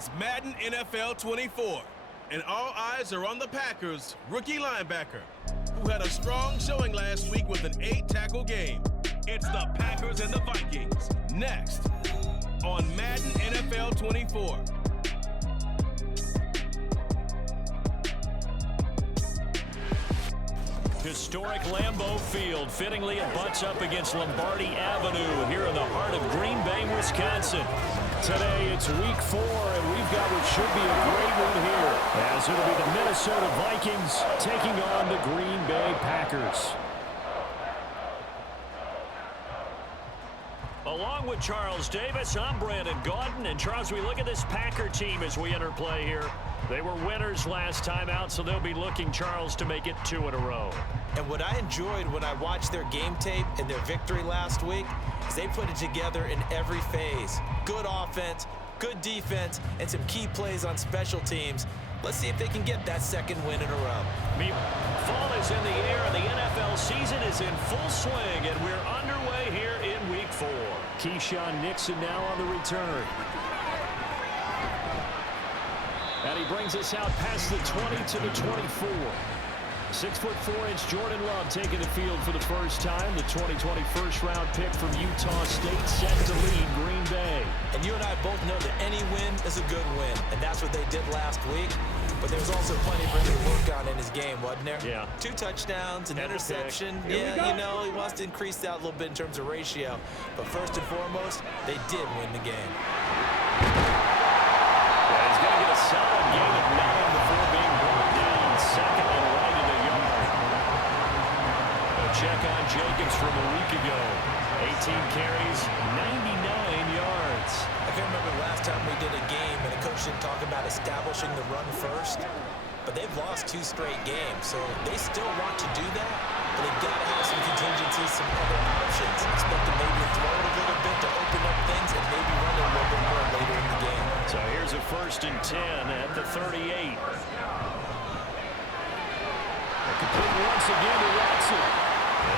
It's Madden NFL 24, and all eyes are on the Packers' rookie linebacker, who had a strong showing last week with an 8-tackle game. It's the Packers and the Vikings, next on Madden NFL 24. Historic Lambeau Field. Fittingly, it butts up against Lombardi Avenue here in the heart of Green Bay, Wisconsin. Today, it's week 4, and we've got what should be a great one here, as it'll be the Minnesota Vikings taking on the Green Bay Packers. Along with Charles Davis, I'm Brandon Gaudin. And Charles, we look at this Packer team as we enter play here. They were winners last time out, so they'll be looking, Charles, to make it 2 in a row. And what I enjoyed when I watched their game tape and their victory last week is they put it together in every phase. Good offense, good defense, and some key plays on special teams. Let's see if they can get that second win in a row. Fall is in the air, and the NFL season is in full swing, and we're underway here in week 4. Keyshawn Nixon now on the return. And he brings us out past the 20 to the 24. 6'4" Jordan Love taking the field for the first time. The 2020 first-round pick from Utah State set to lead Green Bay. And you and I both know that any win is a good win, and that's what they did last week. But there was also plenty for him to work on in his game, wasn't there? Yeah. 2 touchdowns, an interception. Yeah, you know, he wants to increase that a little bit in terms of ratio. But first and foremost, they did win the game. He's going to get a solid gain of 9 before being brought down. Second and right of the yard. A check on Jacobs from a week ago. 18 carries, 99 yards. I can't remember the last time we did a game and the coach didn't talk about establishing the run first. But they've lost 2 straight games, so they still want to do that. But they've got to have some contingencies, some other options. Expect to maybe throw it a little bit to open up things and maybe run it a little bit more later in the game. So here's a 1st and 10 at the 38. Complete once again to Watson.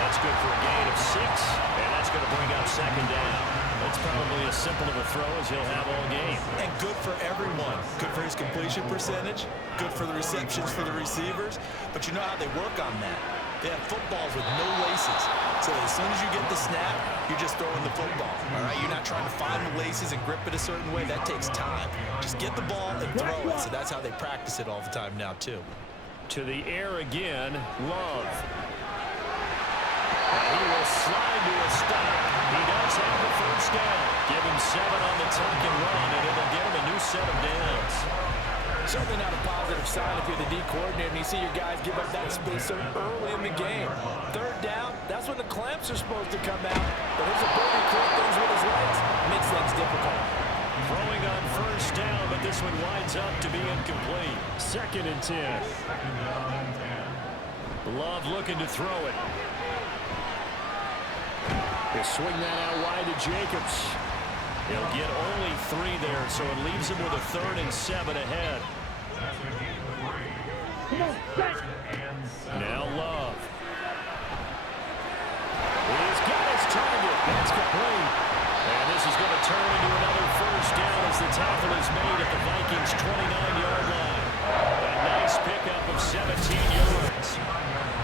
That's good for a gain of 6, and that's going to bring up 2nd down. That's probably as simple of a throw as he'll have all game. And good for everyone. Good for his completion percentage. Good for the receptions for the receivers. But you know how they work on that. They have footballs with no laces. So as soon as you get the snap, you're just throwing the football. All right, you're not trying to find the laces and grip it a certain way. That takes time. Just get the ball and throw it. So that's how they practice it all the time now, too. To the air again, Love. He will slide to a stop. He does have the 1st down. Give him 7 on the tuck and run, and it'll get him a new set of downs. Certainly not a positive sign if you're the D coordinator and you see your guys give up that space so early in the game. 3rd down, that's when the clamps are supposed to come out. But his ability to create things with his legs makes things difficult. Throwing on 1st down, but this one winds up to be incomplete. 2nd and 10. Love looking to throw it. He'll swing that out wide to Jacobs. He'll get only 3 there, so it leaves him with a 3rd and 7 ahead. Now Love. He's got his target. That's complete. And this is going to turn into another 1st down as the tackle is made at the Vikings' 29-yard line. A nice pickup of 17 yards.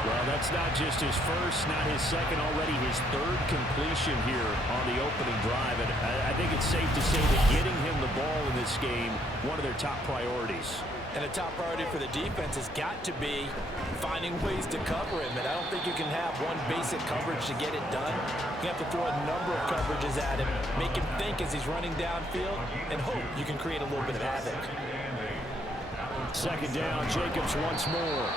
Well, that's not just his first, not his second, already his 3rd completion here on the opening drive. And I think it's safe to say that getting him the ball in this game, one of their top priorities. And a top priority for the defense has got to be finding ways to cover him. And I don't think you can have one basic coverage to get it done. You have to throw a number of coverages at him, make him think as he's running downfield, and hope you can create a little bit of havoc. 2nd down, Jacobs once more.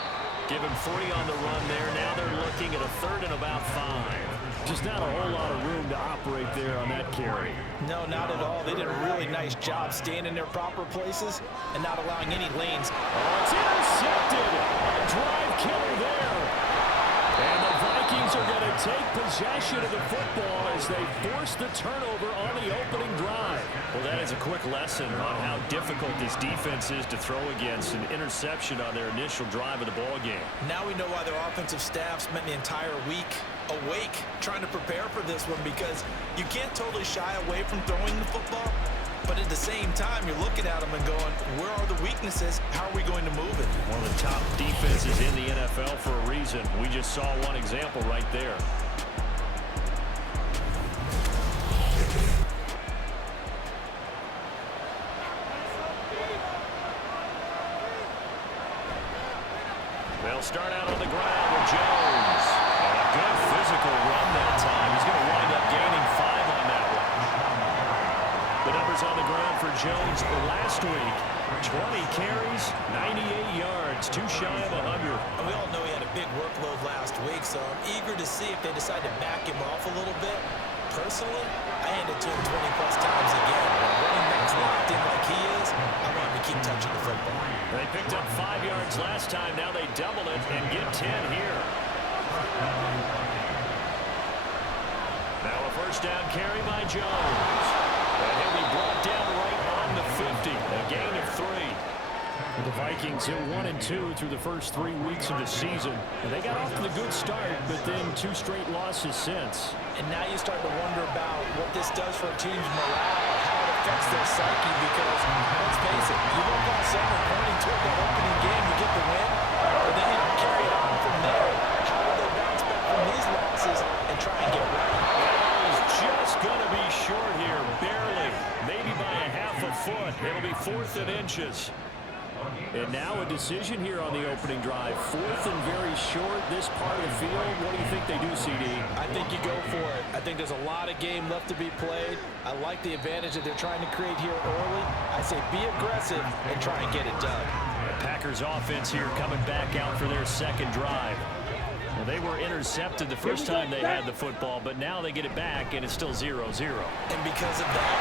Give him 3 on the run there. Now they're looking at a 3rd and about 5. Just not a whole lot of room to operate there on that carry. No, not at all. They did a really nice job staying in their proper places and not allowing any lanes. Oh, it's intercepted. A drive killer there. And the Vikings are going to take possession of the football as they force the turnover on the opening drive. Well, that is a quick lesson on how difficult this defense is to throw against. An interception on their initial drive of the ball game. Now we know why their offensive staff spent the entire week awake trying to prepare for this one, because you can't totally shy away from throwing the football. But at the same time, you're looking at them and going, where are the weaknesses? How are we going to move it? One of the top defenses in the NFL for a reason. We just saw one example right there. They'll start out on the ground with Jones. And a good physical run that time. He's going to wind up gaining 5 on that one. The numbers on the ground for Jones last week. 20 carries, 98 yards, too shy of 100. And we all know he had a big workload last week, so I'm eager to see if they decide to back him off a little bit. Personally, I hand it to him 20-plus times again. When running back's locked in like he is, I want him to keep touching the football. They picked up 5 yards last time. Now they double it and get 10 here. Now a first down carry by Jones. And he'll be brought down right on the 50. A gain of 3. The Vikings are 1-2 through the first 3 weeks of the season. And they got off to a good start, but then 2 straight losses since. And now you start to wonder about what this does for a team's morale, how it affects their psyche, because, let's face it, you look all summer pointing toward that opening game, you get the win, but then you don't carry it on from there. How will they bounce back from these losses and try and get right? He's just going to be short here, barely, maybe by a half a foot. It'll be 4th and inches. And now a decision here on the opening drive. 4th and very short, this part of the field. What do you think they do, CD? I think you go for it. I think there's a lot of game left to be played. I like the advantage that they're trying to create here early. I say be aggressive and try and get it done. The Packers offense here coming back out for their second drive. Well, they were intercepted the first time they had the football, but now they get it back, and it's still 0-0. And because of that,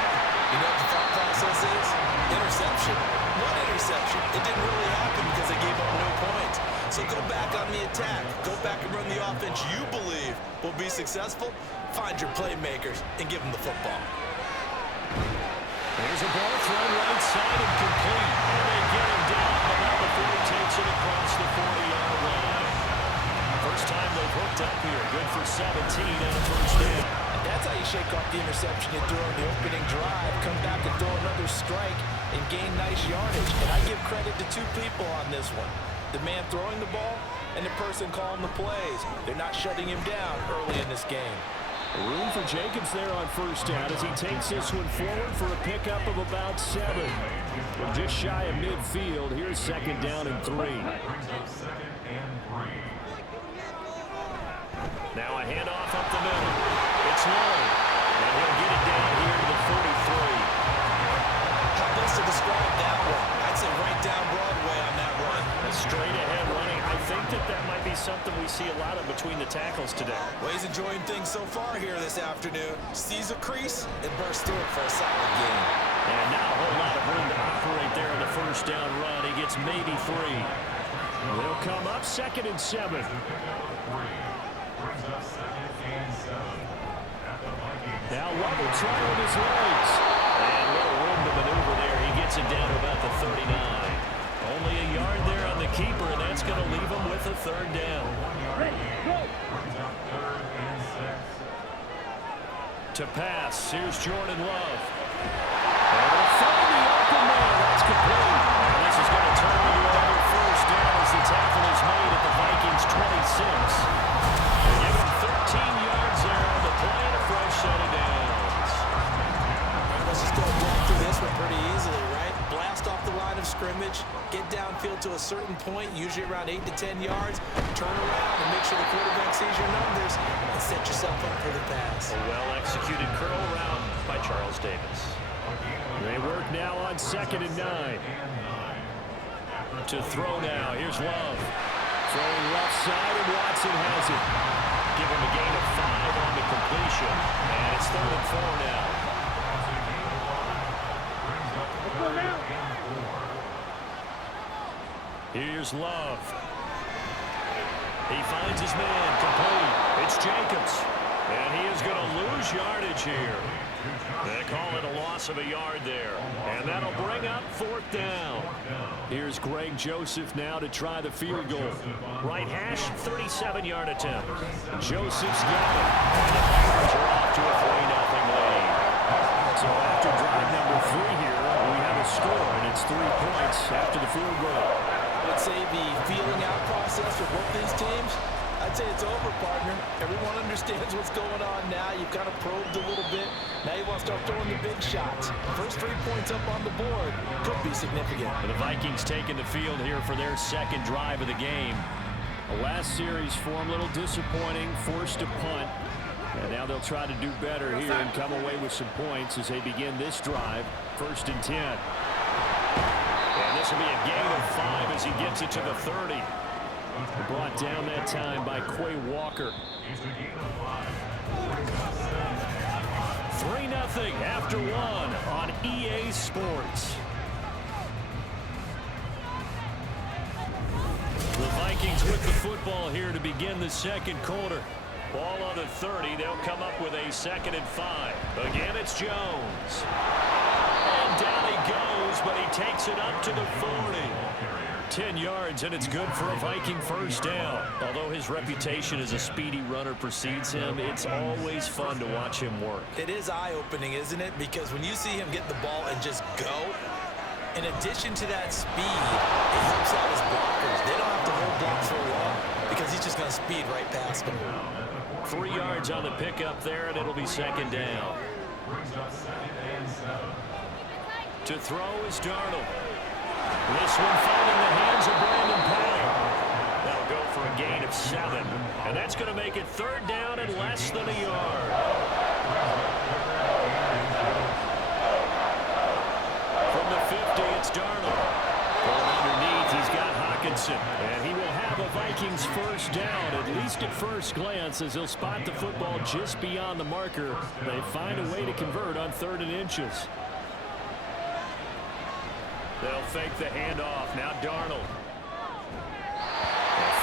you know what the thought process is? Interception. One interception. It didn't really happen because they gave up no points. So go back on the attack. Go back and run the offense you believe will be successful. Find your playmakers and give them the football. There's a ball thrown right side and complete. And they get him down, but now before he takes it across the 40-yard line. First time they've hooked up here. Good for 17 and a first down. And that's how you shake off the interception you threw on the opening drive. Come back and throw another strike and gain nice yardage. And I give credit to 2 people on this one. The man throwing the ball and the person calling the plays. They're not shutting him down early in this game. Room for Jacobs there on first down as he takes this one forward for a pickup of about 7. We're just shy of midfield. Here's 2nd down and 3. Now a handoff up the middle. It's low. And he'll get it down here to the 43. How best to describe that one? I'd say right down Broadway on that run. A straight ahead running. I think that might be something we see a lot of between the tackles today. Well, he's enjoying things so far here this afternoon. Sees a crease and bursts through it for a solid game. And not a whole lot of room to operate there on the first down run. He gets maybe 3. They'll come up 2nd and 7. Now Love will try with his legs. And a little room to maneuver there. He gets it down to about the 39. Only a yard there on the keeper, and that's going to leave him with a 3rd down. To pass, here's Jordan Love. And they'll find the open man. That's complete. And this is going to turn into another first down as the tackle is made at the Vikings' 26. Give him 13 yards there on the play and a fresh set of downs. Let's just go block through this one pretty easily, right? Blast off the line of scrimmage, get downfield to a certain point, usually around 8 to 10 yards, turn around and make sure the quarterback sees your numbers and set yourself up for the pass. A well-executed curl route by Charles Davis. They work now on 2nd and 9. To throw now, here's Love. Throwing left side, and Watson has it. Give him a gain of 5 on the completion. And it's 3rd and 4 now. Here's Love. He finds his man, complete. It's Jacobs. And he is going to lose yardage here. They call it a loss of a yard there. And that'll bring up 4th down. Here's Greg Joseph now to try the field goal. Right hash, 37-yard attempt. Joseph's got it. And the Packers are off to a 3-0 lead. So after drive number three here. We have a score, and it's 3 points after the field goal. I would say the feeling out process for both these teams, I'd say it's over, partner. Everyone understands what's going on now. You've kind of probed a little bit. Now you want to start throwing the big shots. First 3 points up on the board could be significant. The Vikings taking the field here for their second drive of the game. The last series for them a little disappointing, forced a punt. And now they'll try to do better here and come away with some points as they begin this drive. 1st and 10. And this will be a gain of 5 as he gets it to the 30. Brought down that time by Quay Walker. 3-0 after 1 on EA Sports. The Vikings with the football here to begin the second quarter. Ball on the 30. They'll come up with a 2nd and 5. Again, it's Jones. And down he goes, but he takes it up to the 40. 10 yards, and it's good for a Viking first down. Although his reputation as a speedy runner precedes him, it's always fun to watch him work. It is eye-opening, isn't it? Because when you see him get the ball and just go, in addition to that speed, it helps out his blockers. They don't have to hold blocks for long because he's just going to speed right past them. 3 yards on the pickup there, and it'll be 2nd down. To throw is Darnold. This one finding the hands of Brandon Powell. That'll go for a gain of 7. And that's going to make it 3rd down and less than a yard. From the 50, it's Darnold. Going underneath, he's got Hawkinson. And he will have a Vikings first down, at least at first glance, as he'll spot the football just beyond the marker. They find a way to convert on 3rd and inches. They'll fake the handoff. Now Darnold.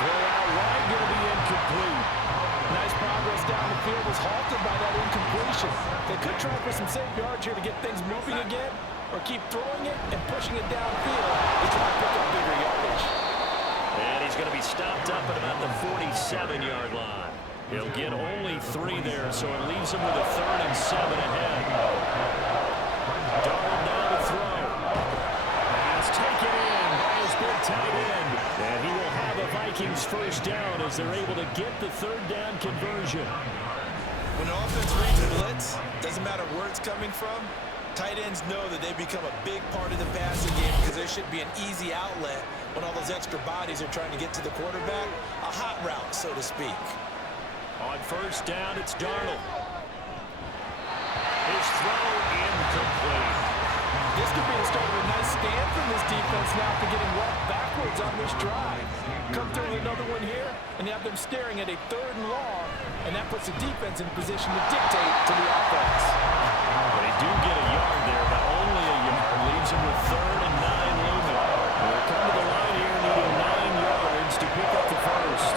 Throw out wide, going to be incomplete. Nice progress down the field was halted by that incompletion. They could try for some safe yards here to get things moving again, or keep throwing it and pushing it downfield to try to pick up bigger yardage. And he's going to be stopped up at about the 47-yard line. He'll get only 3 there, so it leaves him with a 3rd and 7 ahead. Darnold now to throw. Taken in by his big tight end. And he will have a Vikings first down as they're able to get the 3rd down conversion. When an offense reads blitz, doesn't matter where it's coming from, tight ends know that they become a big part of the passing game because there should be an easy outlet when all those extra bodies are trying to get to the quarterback. A hot route, so to speak. On first down, it's Darnold. His throw incomplete. This could be the start of a nice stand from this defense now for getting walked backwards on this drive. Come through with another one here, and you have them staring at a 3rd and long, and that puts the defense in position to dictate to the offense. They do get a yard there, but only a yard. Leaves them with 3rd and 9 looming. They'll come to the line here needing 9 yards to pick up the first.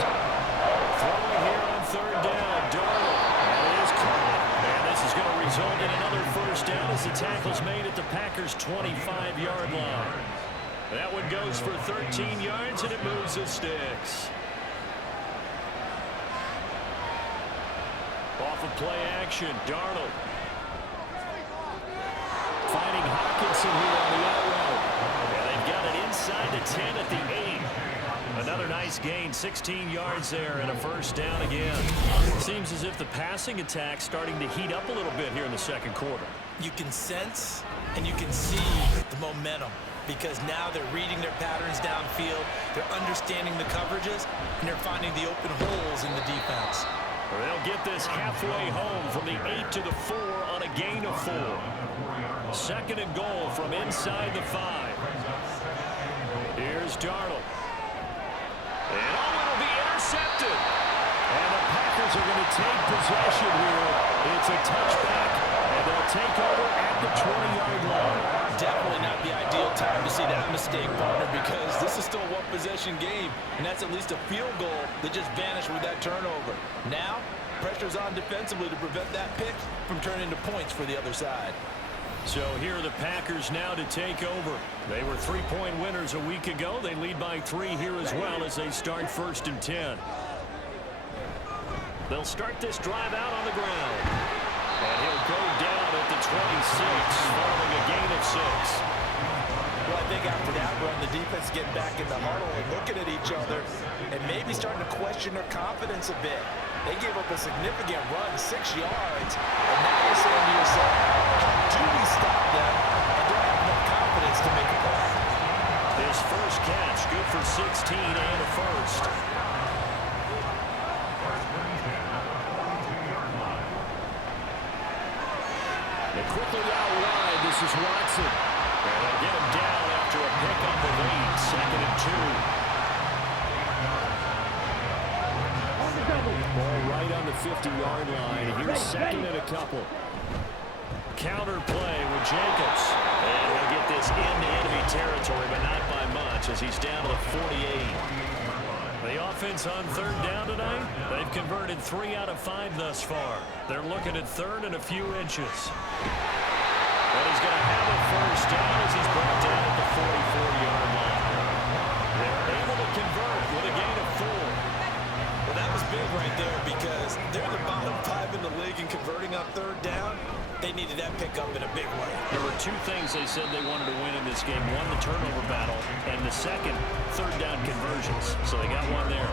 Throwing here on 3rd down, Darnold. And it is caught. And this is going to result in another first down as the tackle's made at the Packers' 25-yard line. That one goes for 13 yards, and it moves the sticks. Off of play action, Darnold. Finding Hawkinson here on the out route. And they've got it inside the 10 at the 8. Another nice gain, 16 yards there, and a first down again. Seems as if the passing attack's starting to heat up a little bit here in the second quarter. You can sense and you can see the momentum because now they're reading their patterns downfield, they're understanding the coverages, and they're finding the open holes in the defense. They'll get this halfway home from the 8 to the 4 on a gain of 4. 2nd and goal from inside the 5. Here's Darnold. And it'll be intercepted. And the Packers are going to take possession here. It's a touchback, and they'll take over at the 20-yard line. Definitely not the ideal time to see that mistake, partner, because this is still a one-possession game, and that's at least a field goal that just vanished with that turnover. Now, pressure's on defensively to prevent that pick from turning into points for the other side. So here are the Packers now to take over. They were 3-point winners a week ago. They lead by 3 here as well as they start 1st and 10. They'll start this drive out on the ground. And he'll go down at the following a gain of 6. Well, I think after that run, the defense getting back in the huddle and looking at each other and maybe starting to question their confidence a bit. They gave up a significant run, 6 yards, and now you're saying to yourself, how do we stop them and don't have enough confidence to make a play? His first catch, good for 16 and a first. And quickly out wide, this is Watson. And they'll get him down after a pickup of 8, 2nd and 2. Ball right on the 50-yard line. Here's 2nd and a couple. Counter play with Jacobs. And he'll get this into enemy territory, but not by much as he's down to the 48. The offense on 3rd down tonight, they've converted 3 out of 5 thus far. They're looking at 3rd and a few inches. But he's going to have a first down as he's brought down at the 44-yard line. They're able to convert with a gain of 4. Well, that was big right there because they're the bottom 5 in the league in converting on 3rd down. They needed that pickup in a big way. There were 2 things they said they wanted to win in this game. One, the turnover battle, and the second, 3rd down conversions. So they got one there.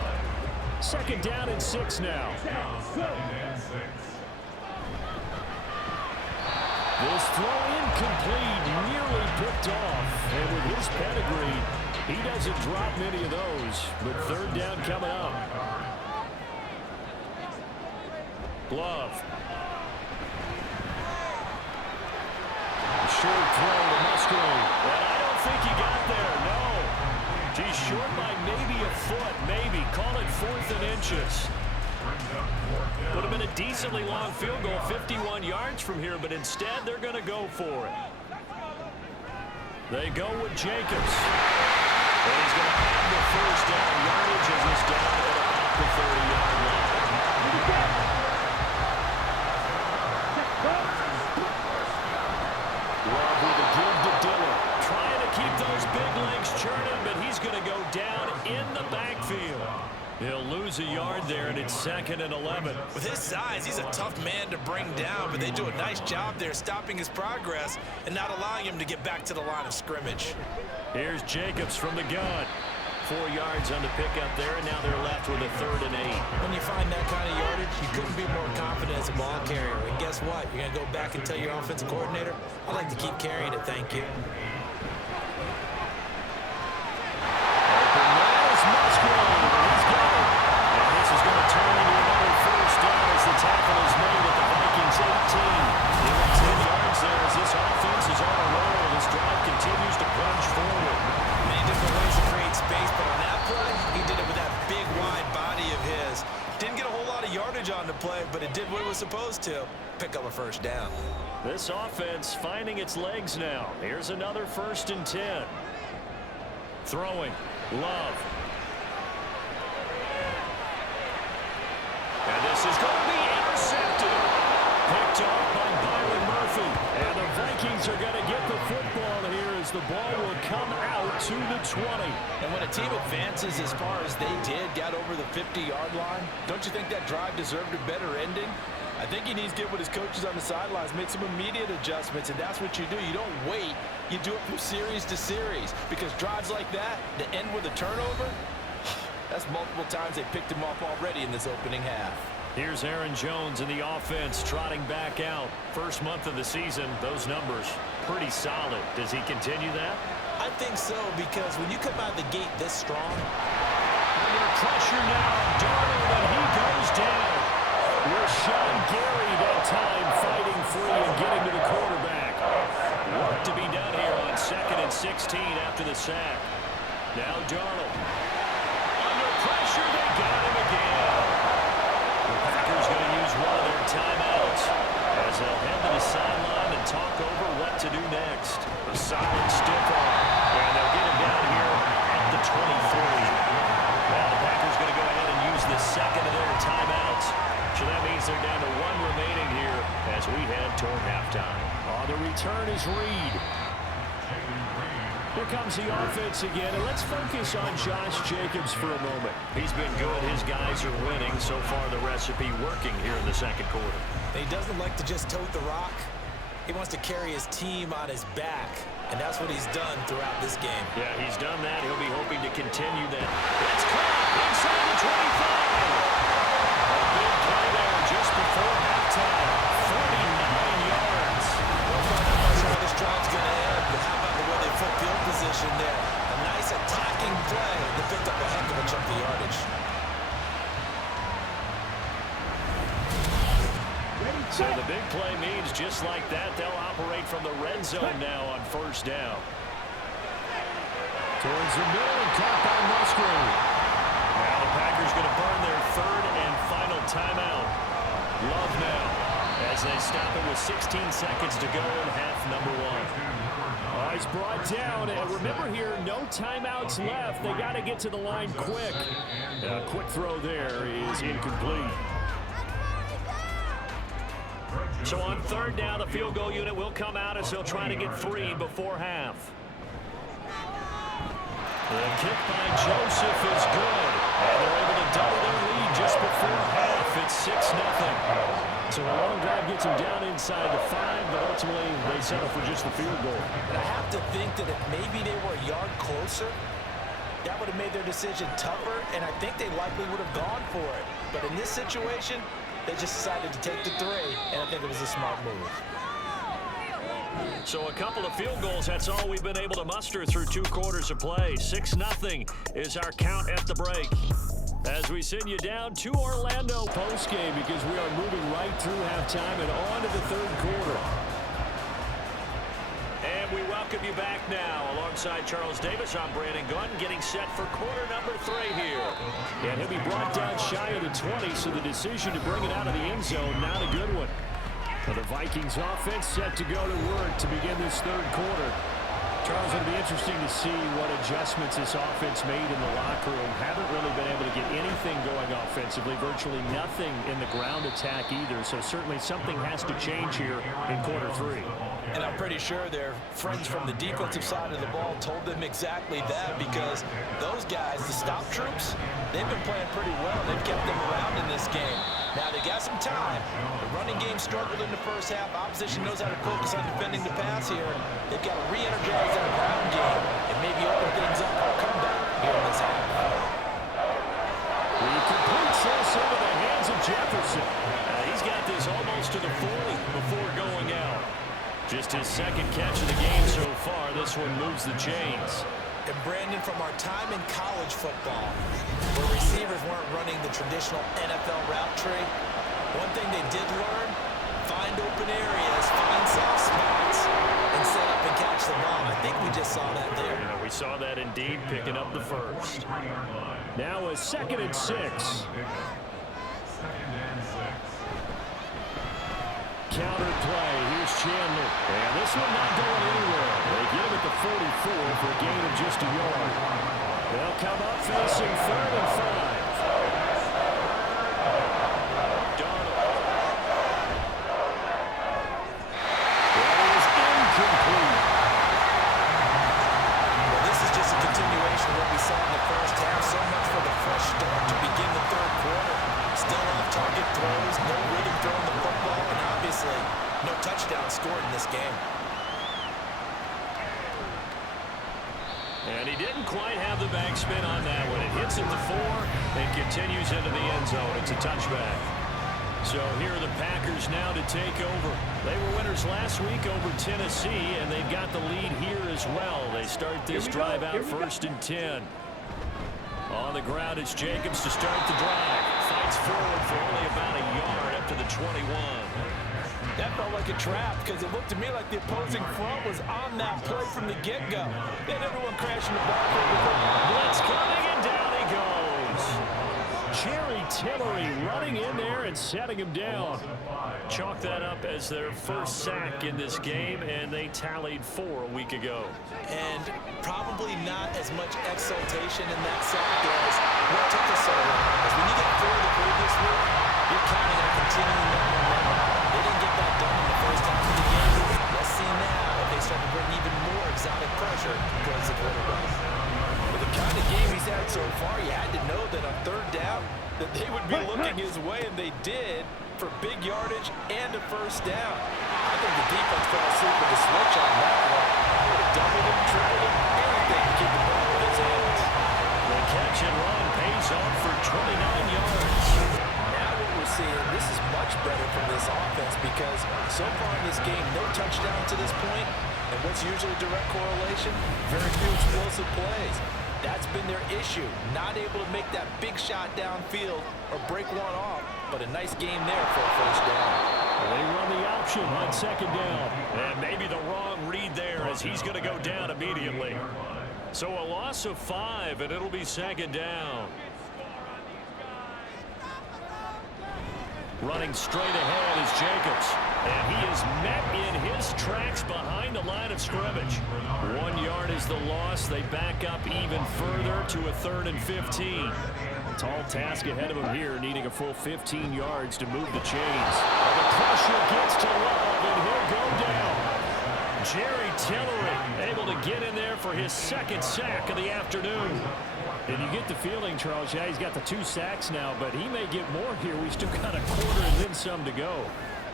2nd down and 6 now. This throw incomplete, nearly picked off. And with his pedigree, he doesn't drop many of those. But 3rd down coming up. Glove. Short throw to Musgrave. And I don't think he got there, no. He's short by maybe a foot, maybe. Call it 4th and inches. Would have been a decently long field goal, 51 yards from here, but instead they're going to go for it. They go with Jacobs. And he's going to have the first down. Yardage as he's down at about the 30-yard line. Love with a give to Dillon. Trying to keep those big legs churning, but he's going to go down in the backfield. He'll lose a yard there, and it's 2nd and 11. With his size, he's a tough man to bring down, but they do a nice job there stopping his progress and not allowing him to get back to the line of scrimmage. Here's Jacobs from the gun. 4 yards on the pickup there, and now they're left with a 3rd and 8. When you find that kind of yardage, you couldn't be more confident as a ball carrier. And guess what? You're going to go back and tell your offensive coordinator, I'd like to keep carrying it, thank you. On the play, but it did what it was supposed to, pick up a first down. This offense finding its legs now. Here's another 1st and 10. Throwing. Love. And this is going to be intercepted. Picked off by Byron Murphy. And the Vikings are going to get the football here as the ball will come out to the 20. And when a team advances as far as they did, got over the 50-yard line, don't you think that drive deserved a better ending? I think he needs to get with his coaches on the sidelines, make some immediate adjustments, and that's what you do. You don't wait. You do it from series to series because drives like that, to end with a turnover, that's multiple times they picked him off already in this opening half. Here's Aaron Jones in the offense trotting back out. First month of the season, those numbers pretty solid. Does he continue that? I think so, because when you come out of the gate this strong. Under pressure now, Darnold, and he goes down. Rashawn Gary that time fighting free and getting to the quarterback. Work to be done here on 2nd and 16 after the sack. Now Darnold. Under pressure, they got him again. The Packers going to use one of their timeouts as they'll head to the sideline and talk over what to do next. A solid stiff arm, and they'll get him down here at the 23. Now the Packers going to go ahead and use the second of their timeouts. So that means they're down to 1 remaining here as we head toward halftime. The return is Reed. Here comes the offense again, and let's focus on Josh Jacobs for a moment. He's been good. His guys are winning. So far, the recipe working here in the second quarter. He doesn't like to just tote the rock. He wants to carry his team on his back, and that's what he's done throughout this game. Yeah, he's done that. He'll be hoping to continue that. It's caught inside the 25. A big play there just before halftime. 49 yards. We'll find out how this drive's going to end, but how about the way they put field position there? A nice attacking play that picked up a heck of a chunk of yardage. So the big play means just like that, they'll operate from the red zone now on first down. Towards the middle and caught by Musgrave. Now the Packers going to burn their third and final timeout. Love now as they stop it with 16 seconds to go in half number one. He's brought down, and remember here, no timeouts left. They got to get to the line quick. A quick throw there is incomplete. So on third down, the field goal unit will come out as they'll try to get free before half. The kick by Joseph is good. And they're able to double their lead just before half. It's 6-0. So a long drive gets them down inside the 5, but ultimately they settle for just the field goal. And I have to think that if maybe they were a yard closer, that would have made their decision tougher, and I think they likely would have gone for it. But in this situation, they just decided to take the 3, and I think it was a smart move. So a couple of field goals, that's all we've been able to muster through 2 quarters of play. 6-0 is our count at the break. As we send you down to Orlando postgame because we are moving right through halftime and on to the third quarter. And we welcome you back now. Alongside Charles Davis, I'm Brandon Gunn, getting set for quarter number 3 here. And he'll be brought down shy of the 20, so the decision to bring it out of the end zone, not a good one. But the Vikings offense set to go to work to begin this third quarter. Charles, it'll be interesting to see what adjustments this offense made in the locker room. Haven't really been able to get anything going offensively, virtually nothing in the ground attack either. So certainly something has to change here in quarter 3. And I'm pretty sure their friends from the defensive side of the ball told them exactly that, because those guys, the stop troops, they've been playing pretty well. They've kept them around in this game. Now they got some time. The running game struggled in the first half. Opposition knows how to focus on defending the pass here. They've got to re-energize their ground game and maybe open things up for a comeback here in this half. The complete this into the hands of Jefferson. He's got this almost to the 40 before going out. Just his second catch of the game so far. This one moves the chains. And Brandon, from our time in college football, where receivers weren't running the traditional NFL route tree, one thing they did learn, find open areas, find soft spots, and set up and catch the ball. I think we just saw that there. Yeah, we saw that indeed, picking up the first. Now a 2nd and 6. Counter play. Here's Chandler. And this one not going anywhere. They get him at the 44 for a gain of just a yard. They'll come up facing 3rd and 5. Darnold. That is incomplete. Well, this is just a continuation of what we saw in the first half. So much for the fresh start to begin the third quarter. Still off-target throws, no rhythm throwing the football, and obviously no touchdown scored in this game. And he didn't quite have the backspin on that one. It hits at the 4 and continues into the end zone. It's a touchback. So here are the Packers now to take over. They were winners last week over Tennessee, and they've got the lead here as well. They start this drive out 1st and 10. On the ground, it's Jacobs to start the drive. Fights forward for only about a yard up to the 21. That felt like a trap, because it looked to me like the opposing front was on that play from the get-go. They had everyone crashing the ball. Blitz coming, and down he goes. Jerry Tillery running in there and setting him down. Chalk that up as their first sack in this game, and they tallied 4 a week ago. And probably not as much exultation in that sack as what took us so long. Because when you get 4 the previous week, you're counting on continuing that momentum. They didn't get that done in the first half of the game. Let's see now if they start to bring even more exotic pressure towards the quarterback. With the kind of game he's had so far, you had to know that on 3rd down that they would be looking his way, and they did, for big yardage and a first down. I think the defense fell asleep with the switch on that one. They would have doubled him, tripled him, anything to keep the ball in his hands. The catch and run pays off for 29 yards. Now what we're seeing, this is much better from this offense because so far in this game, no touchdown to this point. And what's usually direct correlation? Very few explosive plays. That's been their issue. Not able to make that big shot downfield or break one off. But a nice game there for a first down. They run the option on second down. And maybe the wrong read there as he's going to go down immediately. So a loss of 5, and it'll be second down. Running straight ahead is Jacobs. And he is met in his tracks behind the line of scrimmage. 1 yard is the loss. They back up even further to a 3rd and 15. Tall task ahead of him here, needing a full 15 yards to move the chains. And the pressure gets to Love, and he'll go down. Jerry Tillery able to get in there for his 2nd sack of the afternoon. And you get the feeling, Charles, yeah, he's got the 2 sacks now, but he may get more here. We still got a quarter and then some to go.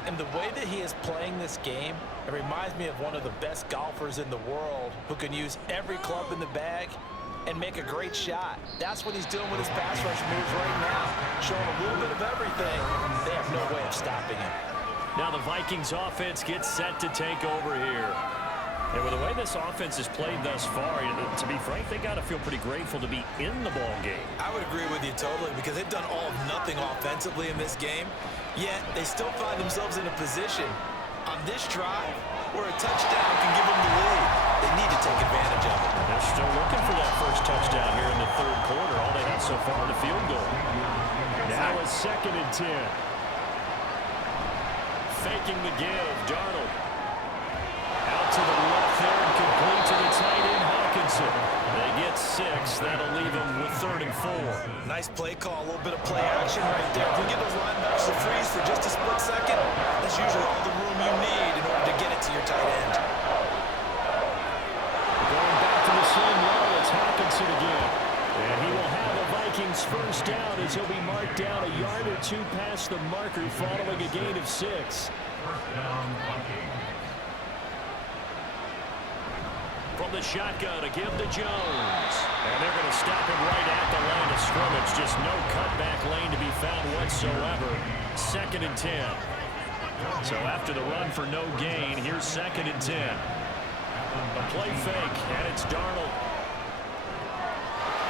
And the way that he is playing this game, it reminds me of one of the best golfers in the world who can use every club in the bag and make a great shot. That's what he's doing with his pass rush moves right now, showing a little bit of everything. They have no way of stopping him. Now the Vikings offense gets set to take over here. And with the way this offense has played thus far, to be frank, they got to feel pretty grateful to be in the ball game. I would agree with you totally because they've done all of nothing offensively in this game, yet they still find themselves in a position on this drive where a touchdown can give them the lead. They need to take advantage of it. They're still looking for that first touchdown here in the 3rd quarter. All they have so far in the field goal. Now it's 2nd and 10. Faking the give, Darnold. Out to the left there and complete to the tight end, Hawkinson. They get 6. That'll leave them with 3rd and 4. Nice play call, a little bit of play action right there. If you get those linebackers to freeze for just a split second, that's usually all the room you need in order to get it to your tight end. Going back to the same level, it's Hawkinson again. And he will have a Vikings first down as he'll be marked down a yard or 2 past the marker following a gain of 6. From the shotgun, a give to Jones. And they're going to stop him right at the line of scrimmage. Just no cutback lane to be found whatsoever. 2nd and 10. So after the run for no gain, here's 2nd and 10. A play fake, and it's Darnold.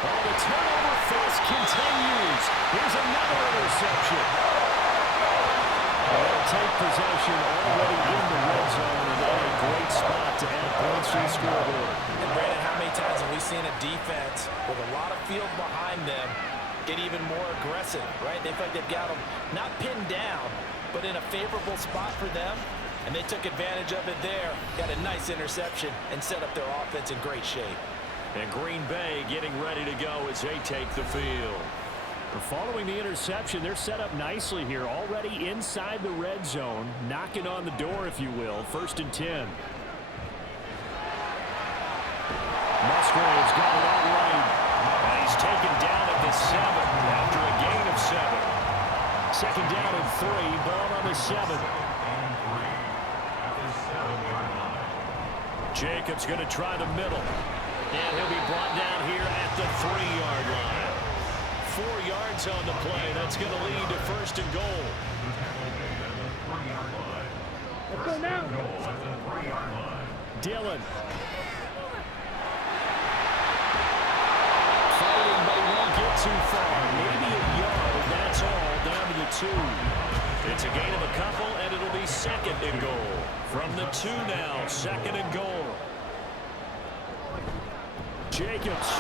Oh, the turnover fest continues. Here's another interception. They'll take possession already in the red zone, and they're in a great spot to add points to the scoreboard. And Brandon, how many times have we seen a defense with a lot of field behind them get even more aggressive, right? They feel like they've got them not pinned down, but in a favorable spot for them, and they took advantage of it there. Got a nice interception and set up their offense in great shape. And Green Bay getting ready to go as they take the field. Following the interception, they're set up nicely here, already inside the red zone, knocking on the door, if you will. 1st and 10. Musgrave's got it out right, and he's taken down at the 7 after a gain of 7. 2nd down and 3, ball on the 7. Jacobs going to try the middle, and he'll be brought down here at the 3-yard line. 4 yards on the play. That's going to lead to 1st and goal. Let's go now. Dillon. Fighting, but he won't get too far. Maybe a yard. That's all. Down to the 2. It's a gain of a couple, and it'll be 2nd and goal. From the 2 now. 2nd and goal. Jacobs.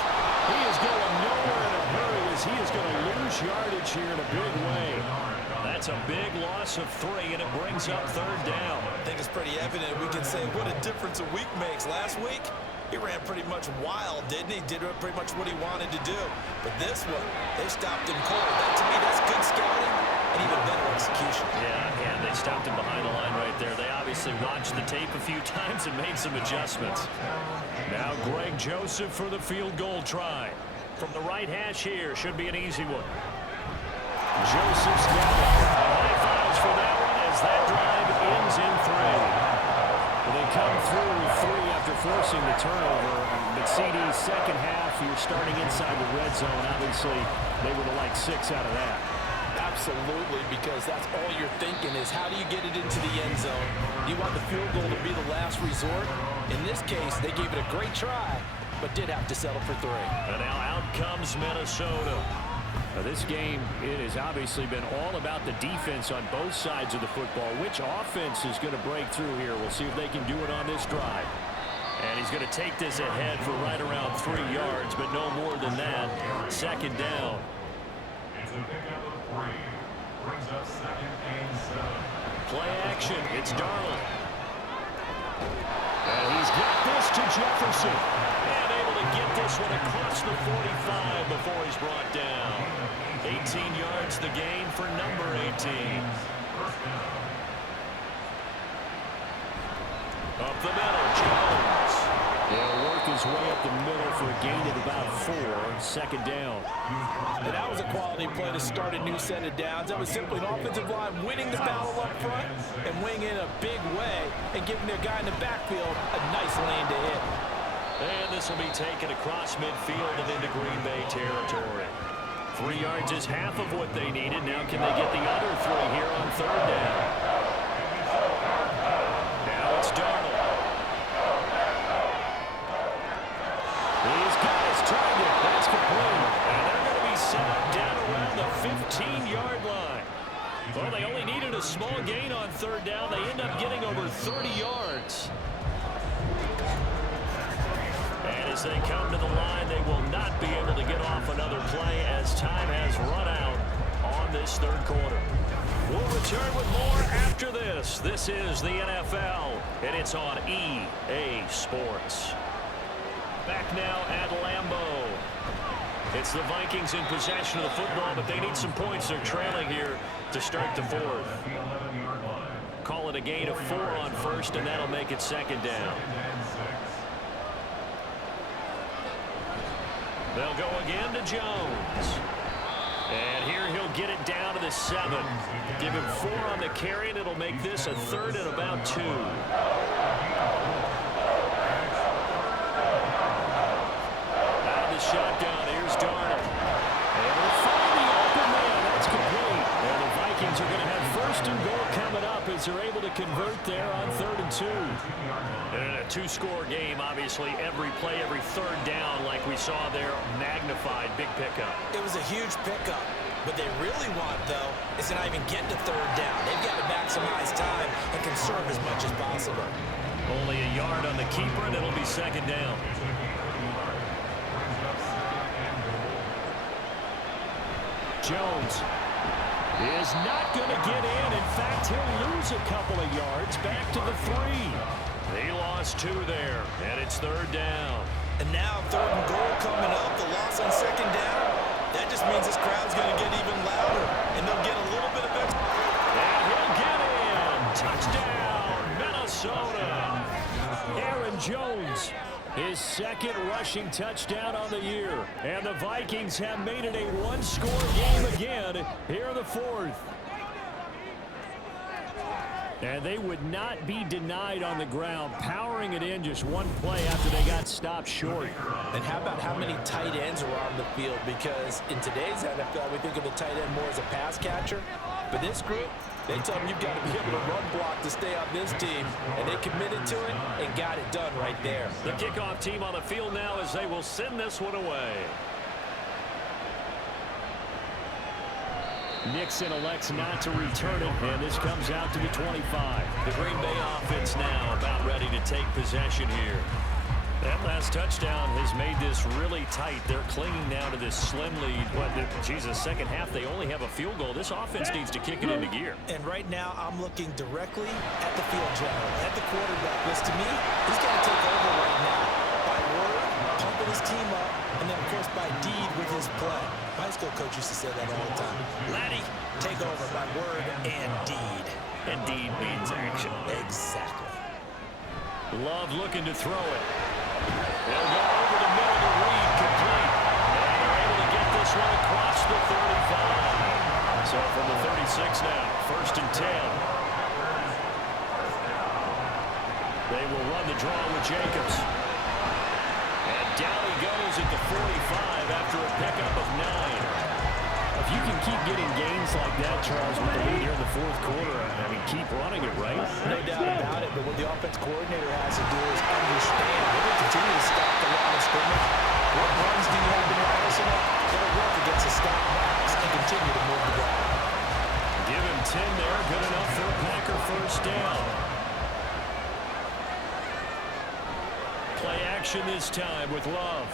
He is going nowhere in a hurry as he is going to lose yardage here in a big way. That's a big loss of 3, and it brings up 3rd down. I think it's pretty evident. We can say what a difference a week makes. Last week, he ran pretty much wild, didn't he? Did pretty much what he wanted to do. But this one, they stopped him cold. That, to me, that's good scouting and even better execution. Yeah, and they stopped him behind the line right there. They obviously watched the tape a few times and made some adjustments. Now Greg Joseph for the field goal try. From the right hash here, should be an easy one. Joseph's got it. High fives for that one as that drive ends in 3. come through with 3 after forcing the turnover. But CD, second half, you're starting inside the red zone. Obviously, they would have liked 6 out of that. Absolutely, because that's all you're thinking is how do you get it into the end zone? You want the field goal to be the last resort. In this case, they gave it a great try, but did have to settle for 3. And now out comes Minnesota. Now this game, it has obviously been all about the defense on both sides of the football. Which offense is going to break through here? We'll see if they can do it on this drive. And he's going to take this ahead for right around 3 yards, but no more than that. Second down. Play action. It's Darnold. And he's got this to Jefferson. And able to get this one across the 45 before he's brought down. 18 yards the gain for number 18. Up the middle, Jones. He'll work his way up the middle for a gain of about 4. Second down. And that was a quality play to start a new set of downs. That was simply an offensive line winning the battle up front and winning in a big way and giving their guy in the backfield a nice lane to hit. And this will be taken across midfield and into Green Bay territory. 3 yards is half of what they needed. Now can they get the other 3 here on third down? Now it's Darnold. He's got his target. That's complete. And they're going to be set up down around the 15-yard line. Well, they only needed a small gain on third down. They end up getting over 30 yards. And as they come to the line, they will not be able to get off another play as time has run out on this third quarter. We'll return with more after this. This is the NFL, and it's on EA Sports. Back now at Lambeau. It's the Vikings in possession of the football, but they need some points. They're trailing here to start the fourth. Call it a gain of 4 on first, and that'll make it second down. They'll go again to Jones. And here he'll get it down to the 7. Give him 4 on the carry, and it'll make this a third and about 2. Out of the shotgun, here's Darnold. And we'll find the open man. That's complete. And the Vikings are going to have first and goal coming up as they're able to convert there on 3rd and 2. And in a 2-score game, obviously, every play, every third down, like we saw there, magnified, big pickup. It was a huge pickup. What they really want, though, is to not even get to third down. They've got to maximize time and conserve as much as possible. Only a yard on the keeper, and it'll be second down. Jones is not going to get in. In fact, he'll lose a couple of yards back to the 3. He lost 2 there, and it's third down. And now 3rd and goal coming up. The loss on second down. That just means this crowd's going to get even louder, and they'll get a little bit of it. And he'll get in. Touchdown, Minnesota. Aaron Jones, his second rushing touchdown on the year. And the Vikings have made it a 1-score game again here in the 4th. And they would not be denied on the ground, powering it in just 1 play after they got stopped short. And how about how many tight ends are on the field? Because in today's NFL, we think of the tight end more as a pass catcher. But this group, they tell them you've got to be able to run block to stay on this team. And they committed to it and got it done right there. The kickoff team on the field now as they will send this one away. Nixon elects not to return it, and this comes out to the 25. The Green Bay offense now about ready to take possession here. That last touchdown has made this really tight. They're clinging now to this slim lead. But, Jesus, second half, they only have a field goal. This offense needs to kick it into gear. And right now, I'm looking directly at the field general, at the quarterback. Because to me, he's got to take over right now. By word, pumping his team up, and then, of course, by deed with his play. My high school coach used to say that all the time. Laddie, take over by word and deed. And deed means action. Exactly. Love looking to throw it. They'll go over the middle to Reed, complete. And they're able to get this one across the 35. So from the 36 now, 1st and 10. They will run the draw with Jacobs. And down he goes at the 45 after a pickup of 9. If you can keep getting gains like that, Charles, with the lead here in the fourth quarter, I mean, keep running it, right? No doubt about it, but what the offense coordinator has to do is understand. They're going to continue to stop the line of scrimmage. What runs do you have in your arsenal? That'll work against a stop box and continue to move the ball. Give him 10 there. Good enough for a Packer first down. Play action this time with Love.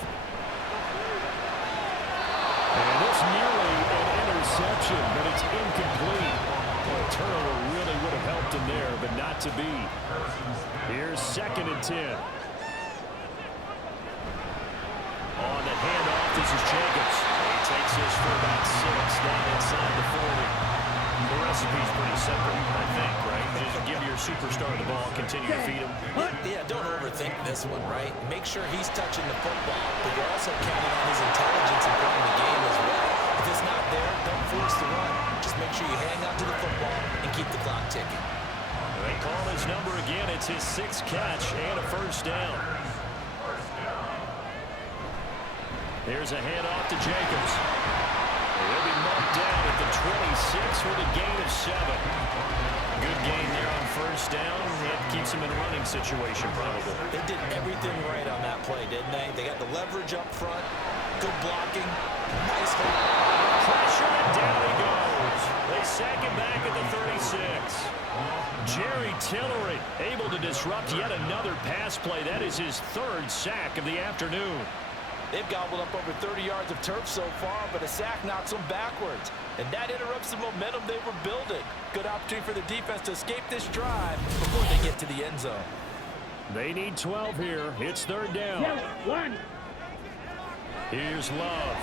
And it's nearly an interception, but it's incomplete. Well, a turnover really would have helped him there, but not to be. Here's 2nd and 10. On the handoff, this is Jacobs. He takes this for about 6 down inside the 40. The recipe's pretty simple, I think, right? Just give your superstar the ball, continue to feed him. Yeah, don't overthink this one, right? Make sure he's touching the football, but you're also counting on his intelligence in playing the game as well. If it's not there, don't force the run. Just make sure you hang on to the football and keep the clock ticking. They call his number again. It's his 6th catch and a first down. Here's a handoff to Jacobs. He'll be marked down at the 26 with a gain of 7. Good gain there on first down. It keeps him in a running situation, probably. They did everything right on that play, didn't they? They got the leverage up front, good blocking, nice hold. Pressure, and down he goes. They sack him back at the 36. Jerry Tillery able to disrupt yet another pass play. That is his 3rd sack of the afternoon. They've gobbled up over 30 yards of turf so far, but a sack knocks them backwards. And that interrupts the momentum they were building. Good opportunity for the defense to escape this drive before they get to the end zone. They need 12 here. It's 3rd down. One. Here's Love.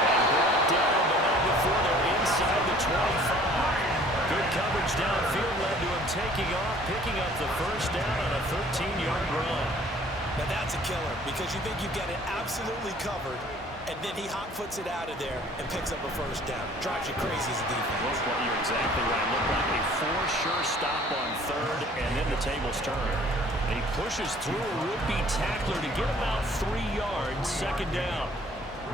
And brought down, but not before they're inside the 25. Good coverage downfield led to him taking off, picking up the first down on a 13-yard run. Now that's a killer because you think you've got it absolutely covered, and then he hot-foots it out of there and picks up a first down. Drives you crazy as a defense. Well, you're exactly right. Looked like a for-sure stop on 3rd, and then the tables turn. And he pushes through a would-be tackler to get about 3 yards, 2nd down.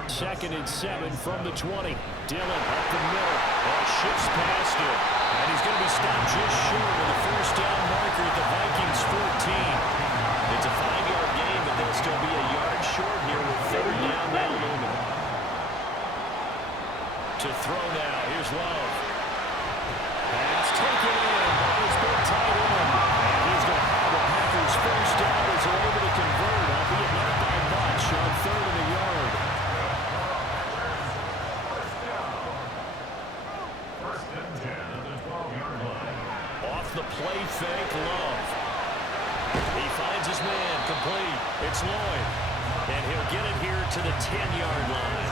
2nd and 7 from the 20. Dillon up the middle. Ball shifts past him. And he's going to be stopped just short of the first down marker at the Vikings 14. It's a 5-yard gain, but they'll still be a yard short here with 3rd down now looming. To throw now. Here's Love. Pass taken in. He's been tight end. And he's going to have the Packers first down as they're able to convert, albeit not by much, on 3rd and a yard. The play fake, Love. He finds his man, complete. It's Lloyd. And he'll get it here to the 10-yard line.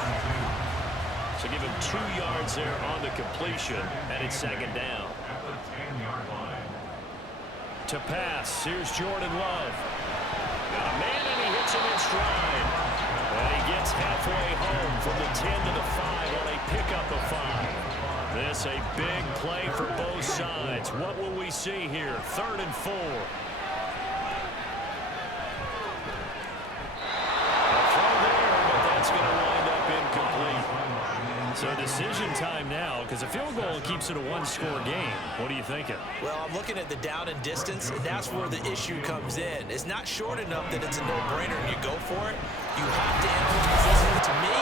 So give him 2 yards there on the completion, and it's 2nd down. To pass, here's Jordan Love. Got a man, and he hits him in stride. And he gets halfway home from the 10 to the 5 on a pickup of 5. This a big play for both sides. What will we see here? 3rd and 4. A throw there, but that's going to wind up incomplete. So decision time now, because a field goal keeps it a 1-score game. What are you thinking? Well, I'm looking at the down and distance, and that's where the issue comes in. It's not short enough that it's a no-brainer and you go for it. You have to analyze this. To me,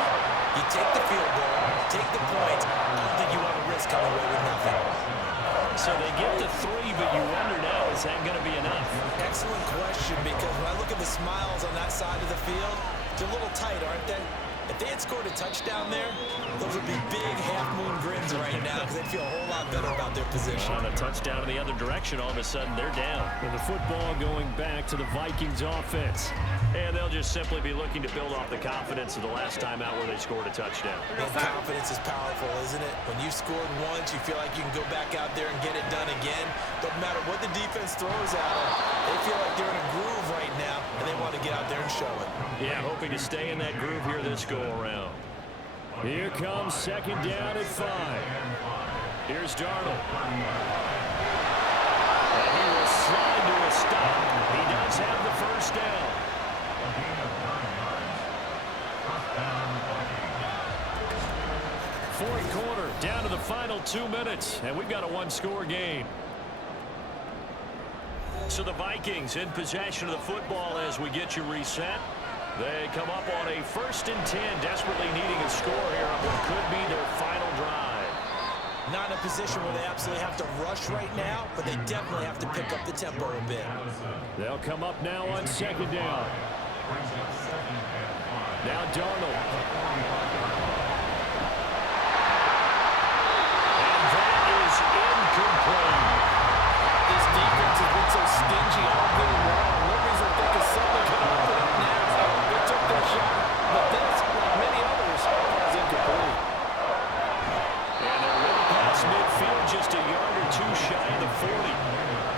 you take the field goal, take the points. I don't think you want to risk coming away with nothing. So they get the 3, but you wonder now, is that going to be enough? Excellent question, because when I look at the smiles on that side of the field, they're a little tight, aren't they? If they had scored a touchdown there, those would be big half-moon grins right now because they'd feel a whole lot better about their position. On a touchdown in the other direction, all of a sudden they're down. And the football going back to the Vikings offense. And they'll just simply be looking to build off the confidence of the last time out where they scored a touchdown. And confidence is powerful, isn't it? When you've scored once, you feel like you can go back out there and get it done again. Doesn't matter what the defense throws at them. They feel like they're in a groove right now, and they want to get out there and show it. Yeah, hoping to stay in that groove here this go-around. Here comes 2nd down at 5. Here's Darnold. And he will slide to a stop. He does have the first down. Fourth quarter, down to the final 2 minutes, and we've got a one-score game. So the Vikings in possession of the football as we get you reset. They come up on a 1st and 10, desperately needing a score here on what could be their final drive. Not in a position where they absolutely have to rush right now, but they definitely have to pick up the tempo a bit. They'll come up now on 2nd down. Now Darnold. And that is incomplete. This defense has been so stingy all game long. No reason to think of something can open up now. They took their shot, but this, like many others, is incomplete. And they're right past midfield, just a yard or two shy of the 40.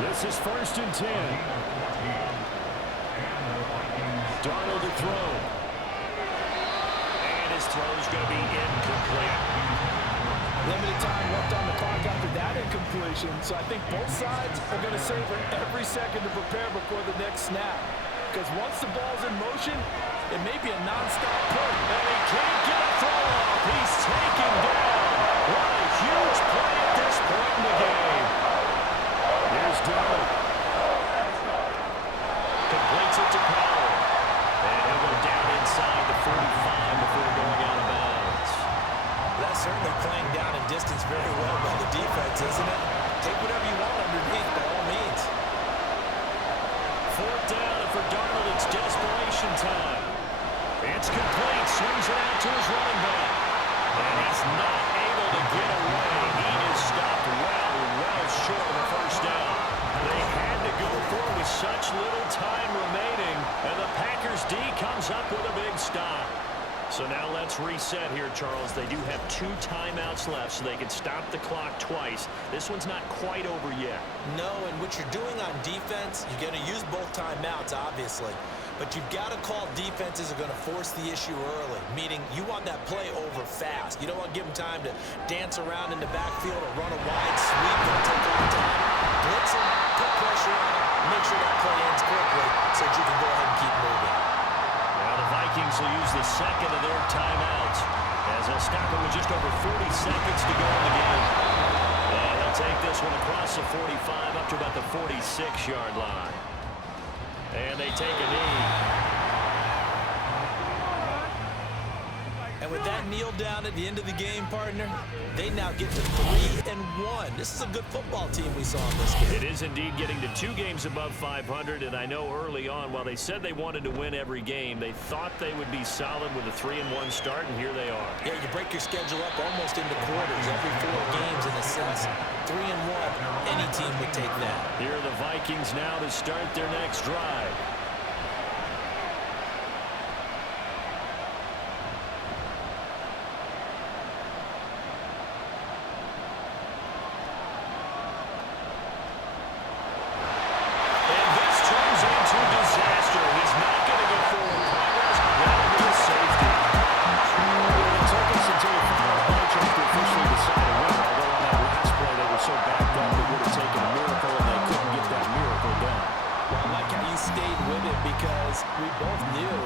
This is 1st and 10. Darnold to throw. And his throw is going to be incomplete. Limited time left on the clock after that incompletion, so I think both sides are going to savor every second to prepare before the next snap. Because once the ball's in motion, it may be a non-stop push. And he can't get a throw off. He's taken down. What a huge play at this point in the game. Here's Darnold. Completes it to Powell. And he'll go down inside the 45 before going out of bounds. That's certainly playing down in distance very well by the defense, isn't it? Take whatever you want underneath, by all means. 4th down, and for Darnold, it's desperation time. It's complete. Swings it out to his running back. And he's not able to get away. He is stopped well short of the 1st down. They had to go for it with such little time remaining, and the Packers D comes up with a big stop. So now let's reset here, Charles. They do have 2 timeouts left, so they can stop the clock twice. This one's not quite over yet. No, and what you're doing on defense, you're going to use both timeouts, obviously. But you've got to call defenses are going to force the issue early, meaning you want that play over fast. You don't want to give them time to dance around in the backfield or run a wide sweep. That'll take a long time. Blitz them, put pressure on them, make sure that play ends quickly so that you can go ahead and keep moving. Now the Vikings will use the 2nd of their timeouts as they'll stop it with just over 40 seconds to go in the game. And they'll take this one across the 45 up to about the 46-yard line. And they take a knee. And with that kneel down at the end of the game, partner, they now get to 3-1. This is a good football team we saw in this game. It is indeed getting to 2 games above 500, and I know early on, while they said they wanted to win every game, they thought they would be solid with a 3-1 start, and here they are. Yeah, you break your schedule up almost into quarters, every 4 games in a sense. 3-1, any team would take that. Here are the Vikings now to start their next drive. Because we both knew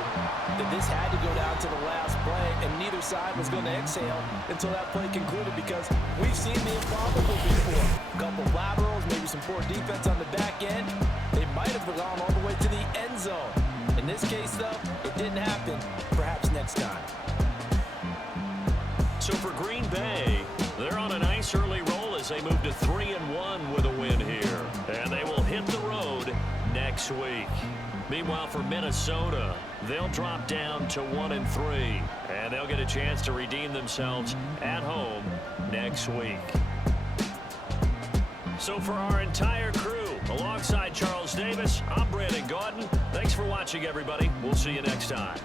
that this had to go down to the last play, and neither side was going to exhale until that play concluded, because we've seen the improbable before. A couple laterals, maybe some poor defense on the back end. They might have gone all the way to the end zone. In this case, though, it didn't happen. Perhaps next time. So for Green Bay, they're on a nice early roll as they move to 3-1 with a win here. And they will hit the road next week. Meanwhile, for Minnesota, they'll drop down to 1-3, and they'll get a chance to redeem themselves at home next week. So for our entire crew, alongside Charles Davis, I'm Brandon Gaudin. Thanks for watching, everybody. We'll see you next time.